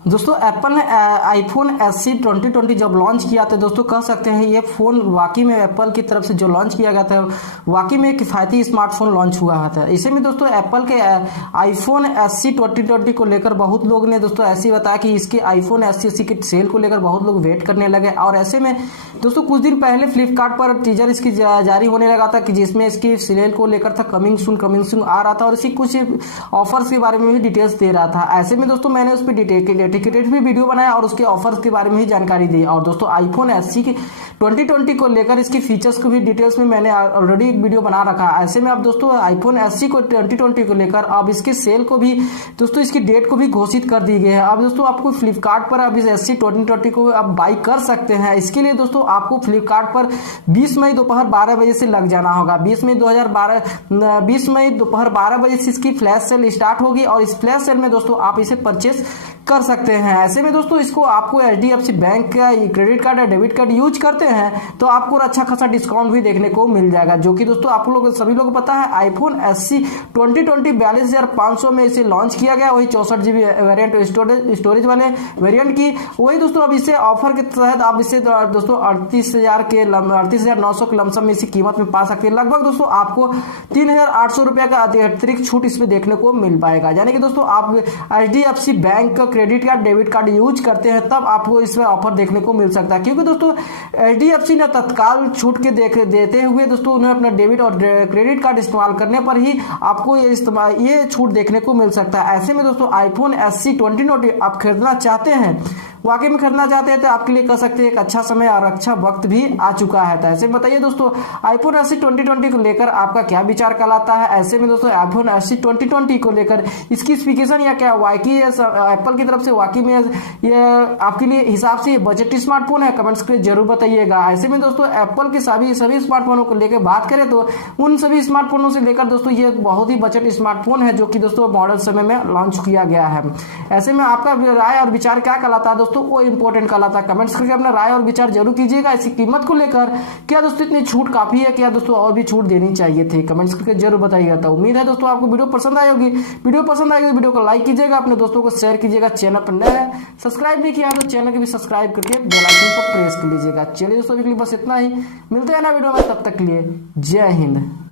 दोस्तों एप्पल ने iPhone SE 2020 जब लॉन्च किया था दोस्तों, कह सकते हैं ये फ़ोन वाकई में एप्पल की तरफ से जो लॉन्च किया गया था वाकई में एक किफ़ायती स्मार्टफोन लॉन्च हुआ था। इसी में दोस्तों एप्पल के आईफोन SE 2020 को लेकर बहुत लोग ने दोस्तों ऐसे ही बताया कि इसके आईफोन SE की सेल को लेकर बहुत लोग वेट करने लगे। और ऐसे में दोस्तों कुछ दिन पहले फ्लिपकार्ट पर टीजर इसकी जारी होने लगा था कि जिसमें इसकी सेल को लेकर था कमिंग सून आ रहा था और इसकी कुछ ऑफर्स के बारे में भी डिटेल्स दे रहा था। ऐसे में दोस्तों मैंने उस पर टिकट भी वीडियो बनाया और उसके ऑफर्स के बारे में ही जानकारी दी। और दोस्तों आईफोन SE की 2020 को लेकर इसकी फीचर्स को भी डिटेल्स में मैंने ऑलरेडी एक वीडियो बना रखा है। ऐसे में अब दोस्तों आईफोन SE को 2020 को लेकर अब इसकी सेल को भी दोस्तों इसकी डेट को भी घोषित कर दी गई है। अब दोस्तों आपको फ्लिपकार्ट पर अब इस SE 2020 को आप बाई कर सकते हैं। इसके लिए दोस्तों आपको फ्लिपकार्ट पर 20 मई दोपहर 12 बजे से लग जाना होगा। 20 मई दोपहर 12 बजे से इसकी फ्लैश सेल स्टार्ट होगी और इस फ्लैश सेल में दोस्तों आप इसे परचेस कर सकते हैं। ऐसे में दोस्तों इसको आपको HDFC बैंक का क्रेडिट कार्ड या डेबिट कार्ड यूज करते हैं तो आपको अच्छा खासा डिस्काउंट भी देखने को मिल जाएगा, जो कि दोस्तों आप लोग सभी लोग पता है आईफोन SE 2020 42,500 में इसे लॉन्च किया गया, वही 64 GB वेरिएंट स्टोरेज वाले वेरिएंट की। वही दोस्तों अब इसे ऑफर के तहत आप इसे दोस्तों 38,900 के लमसम में इसी कीमत में पा सकते हैं। लगभग दोस्तों आपको 3,800 रुपये का अतिरिक्त छूट इसमें देखने को मिल पाएगा। यानी कि दोस्तों आप HDFC बैंक का credit card debit card use करते हैं तब आपको इसमें ऑफर देखने को मिल सकता है, क्योंकि दोस्तों HDFC ने तत्काल छूट के देते हुए दोस्तों उन्हें अपना डेबिट और क्रेडिट कार्ड इस्तेमाल करने पर ही आपको ये छूट देखने को मिल सकता है। ऐसे में दोस्तों आईफोन SE 2020 आप खरीदना चाहते हैं, वाकई में खरीदना चाहते हैं तो आपके लिए कह सकते हैं एक अच्छा समय और अच्छा वक्त भी आ चुका है। तो ऐसे बताइए दोस्तों आईफोन SE 2020 को लेकर आपका क्या विचार कहलाता है। ऐसे में दोस्तों आईफोन SE 2020 को लेकर इसकी स्पेसिफिकेशन या क्या वाकई एप्पल की तरफ से वाकई में ये आपके लिए हिसाब से बजट स्मार्टफोन है, कमेंट्स करके जरूर बताइएगा। ऐसे में दोस्तों एप्पल के सभी स्मार्टफोनों को लेकर बात करें तो उन सभी स्मार्टफोनों से लेकर दोस्तों ये बहुत ही बजट स्मार्टफोन है जो कि दोस्तों मॉडल समय में लॉन्च किया गया है। ऐसे में आपका राय और विचार क्या कहलाता है दोस्तों, वो इंपॉर्टेंट कहलाता है। कमेंट्स करके अपना राय और विचार जरूर कीजिएगा। इसकी कीमत को लेकर क्या दोस्तों इतनी छूट काफी है, क्या दोस्तों और भी छूट देनी चाहिए थी, कमेंट्स करके जरूर बताइएगा। तो उम्मीद है दोस्तों आपको वीडियो पसंद आई होगी। वीडियो पसंद आएगी तो वीडियो को लाइक कीजिएगा, अपने दोस्तों को शेयर कीजिएगा। चैनल पर नए सब्सक्राइब नहीं किया तो चैनल को भी सब्सक्राइब करके बेल आइकन पर प्रेस कर लीजिएगा। चलिए दोस्तों अभी बस इतना ही, मिलते हैं ना वीडियो में, तब तक के लिए जय हिंद।